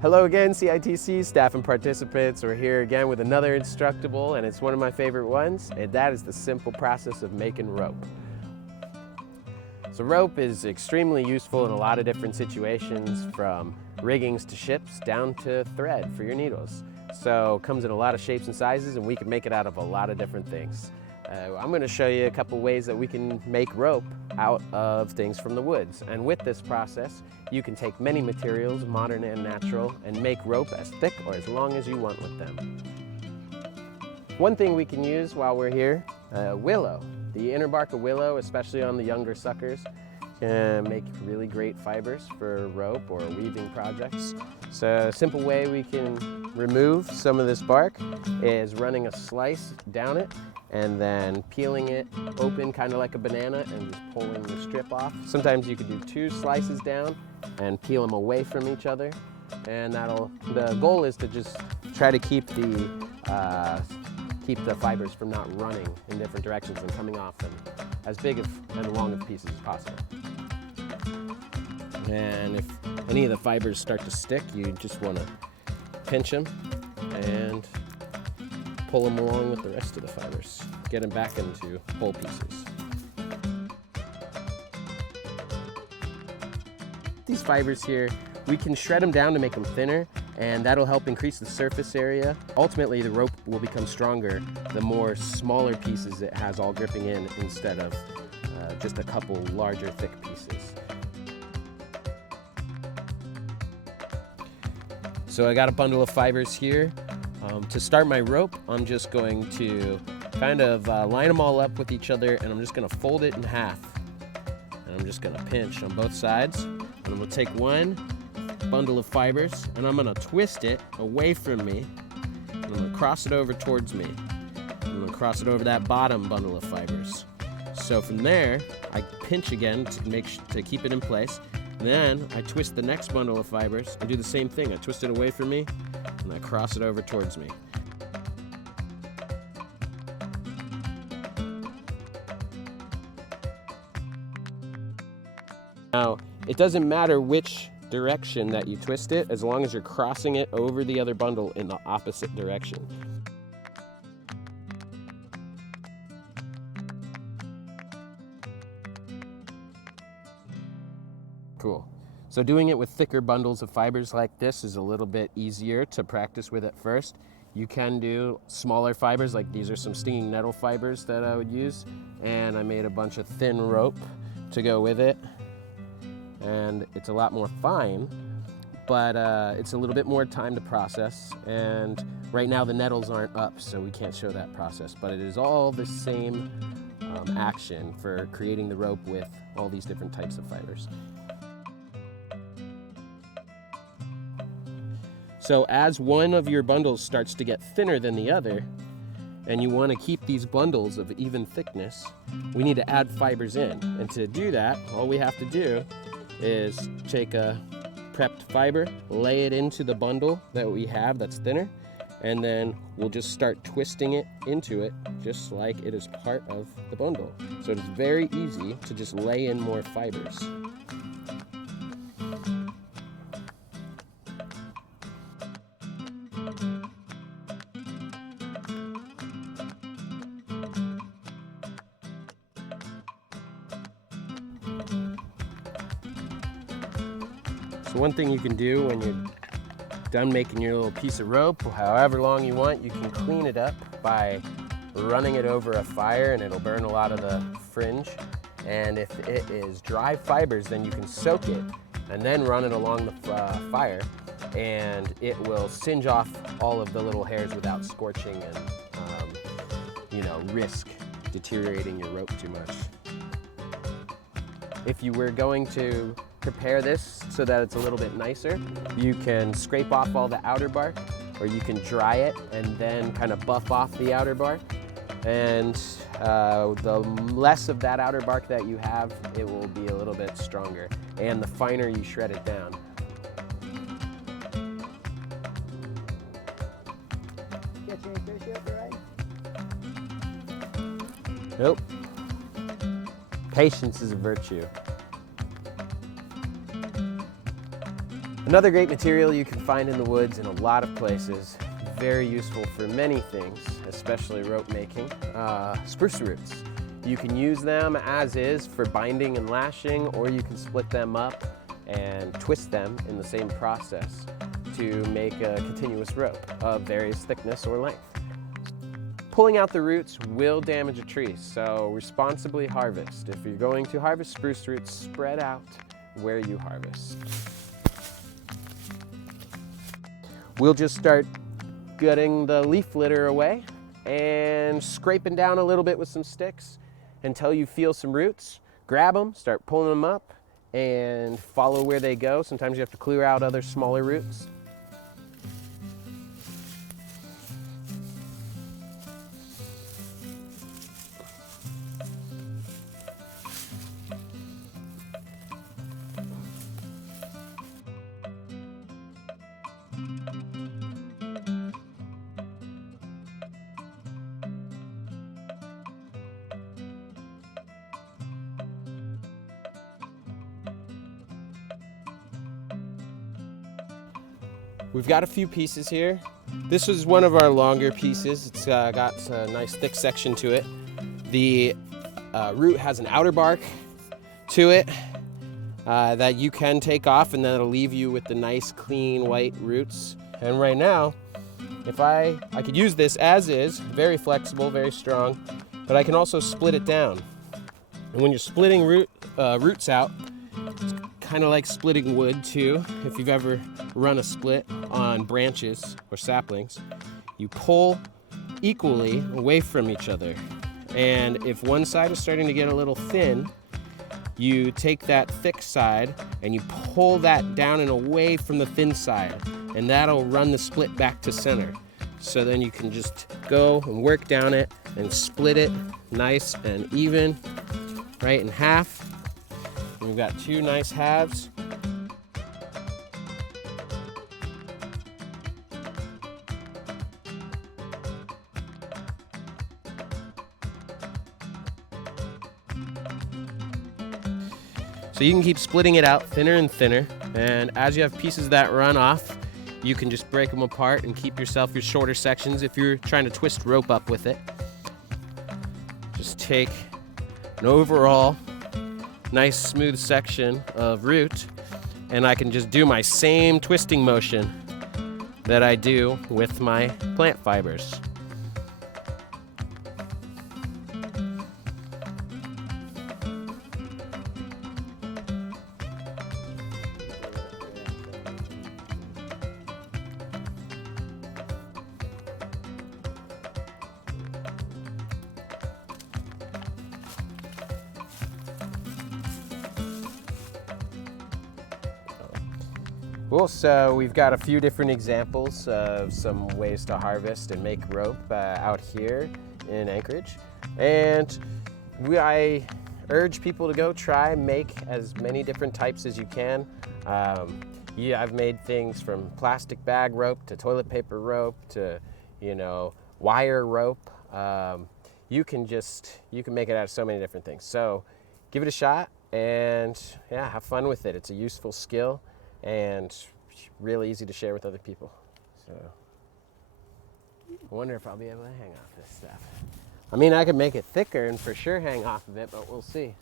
Hello again, CITC staff and participants. We're here again with another Instructable, and it's one of my favorite ones, and that is the simple process of making rope. So rope is extremely useful in a lot of different situations, from riggings to ships down to thread for your needles. So it comes in a lot of shapes and sizes, and we can make it out of a lot of different things. I'm going to show you a couple ways that we can make rope out of things from the woods. And with this process, you can take many materials, modern and natural, and make rope as thick or as long as you want with them. One thing we can use while we're here, willow. The inner bark of willow, especially on the younger suckers, can make really great fibers for rope or weaving projects. So a simple way we can remove some of this bark is running a slice down it and then peeling it open kind of like a banana and just pulling the strip off. Sometimes you could do 2 slices down and peel them away from each other, and the goal is to just try to keep the fibers from not running in different directions and coming off them as big and long of pieces as possible. And if any of the fibers start to stick, you just want to pinch them and pull them along with the rest of the fibers. Get them back into whole pieces. These fibers here, we can shred them down to make them thinner, and that'll help increase the surface area. Ultimately, the rope will become stronger the more smaller pieces it has all gripping in instead of just a couple larger, thick pieces. So I got a bundle of fibers here. To start my rope, I'm just going to kind of line them all up with each other, and I'm just going to fold it in half. And I'm just going to pinch on both sides. And I'm going to take one bundle of fibers, and I'm going to twist it away from me. And I'm going to cross it over towards me. I'm going to cross it over that bottom bundle of fibers. So from there, I pinch again to keep it in place. Then I twist the next bundle of fibers and do the same thing. I twist it away from me and I cross it over towards me. Now, it doesn't matter which direction that you twist it, as long as you're crossing it over the other bundle in the opposite direction. Cool. So doing it with thicker bundles of fibers like this is a little bit easier to practice with at first. You can do smaller fibers, like these are some stinging nettle fibers that I would use, and I made a bunch of thin rope to go with it. And it's a lot more fine, but it's a little bit more time to process, and right now the nettles aren't up, so we can't show that process, but it is all the same action for creating the rope with all these different types of fibers. So as one of your bundles starts to get thinner than the other, and you want to keep these bundles of even thickness, we need to add fibers in. And to do that, all we have to do is take a prepped fiber, lay it into the bundle that we have that's thinner, and then we'll just start twisting it into it just like it is part of the bundle. So it's very easy to just lay in more fibers. So one thing you can do when you're done making your little piece of rope, however long you want, you can clean it up by running it over a fire, and it'll burn a lot of the fringe. And if it is dry fibers, then you can soak it and then run it along the fire, and it will singe off all of the little hairs without scorching and risk deteriorating your rope too much. If you were going to prepare this so that it's a little bit nicer, you can scrape off all the outer bark, or you can dry it and then kind of buff off the outer bark. And the less of that outer bark that you have, it will be a little bit stronger. And the finer you shred it down. Catch any fish yet, Brian? Nope. Patience is a virtue. Another great material you can find in the woods in a lot of places, very useful for many things, especially rope making, spruce roots. You can use them as is for binding and lashing, or you can split them up and twist them in the same process to make a continuous rope of various thickness or length. Pulling out the roots will damage a tree, so responsibly harvest. If you're going to harvest spruce roots, spread out where you harvest. We'll just start gutting the leaf litter away and scraping down a little bit with some sticks until you feel some roots. Grab them, start pulling them up, and follow where they go. Sometimes you have to clear out other smaller roots. We've got a few pieces here. This is one of our longer pieces. It's got a nice thick section to it. The root has an outer bark to it that you can take off, and then it'll leave you with the nice clean white roots. And right now, if I could use this as is, very flexible, very strong, but I can also split it down. And when you're splitting roots out, it's kind of like splitting wood too. If you've ever run a split on branches or saplings, you pull equally away from each other. And if one side is starting to get a little thin, you take that thick side and you pull that down and away from the thin side, and that'll run the split back to center. So then you can just go and work down it and split it nice and even, right in half. And we've got two nice halves. So you can keep splitting it out thinner and thinner, and as you have pieces that run off, you can just break them apart and keep yourself your shorter sections if you're trying to twist rope up with it. Just take an overall nice smooth section of root, and I can just do my same twisting motion that I do with my plant fibers. Cool, so we've got a few different examples of some ways to harvest and make rope out here in Anchorage. And I urge people to go try, make as many different types as you can. I've made things from plastic bag rope to toilet paper rope to, wire rope. You can make it out of so many different things. So give it a shot and have fun with it. It's a useful skill and really easy to share with other people. So I wonder if I'll be able to hang off this stuff. I mean, I could make it thicker and for sure hang off of it, but we'll see.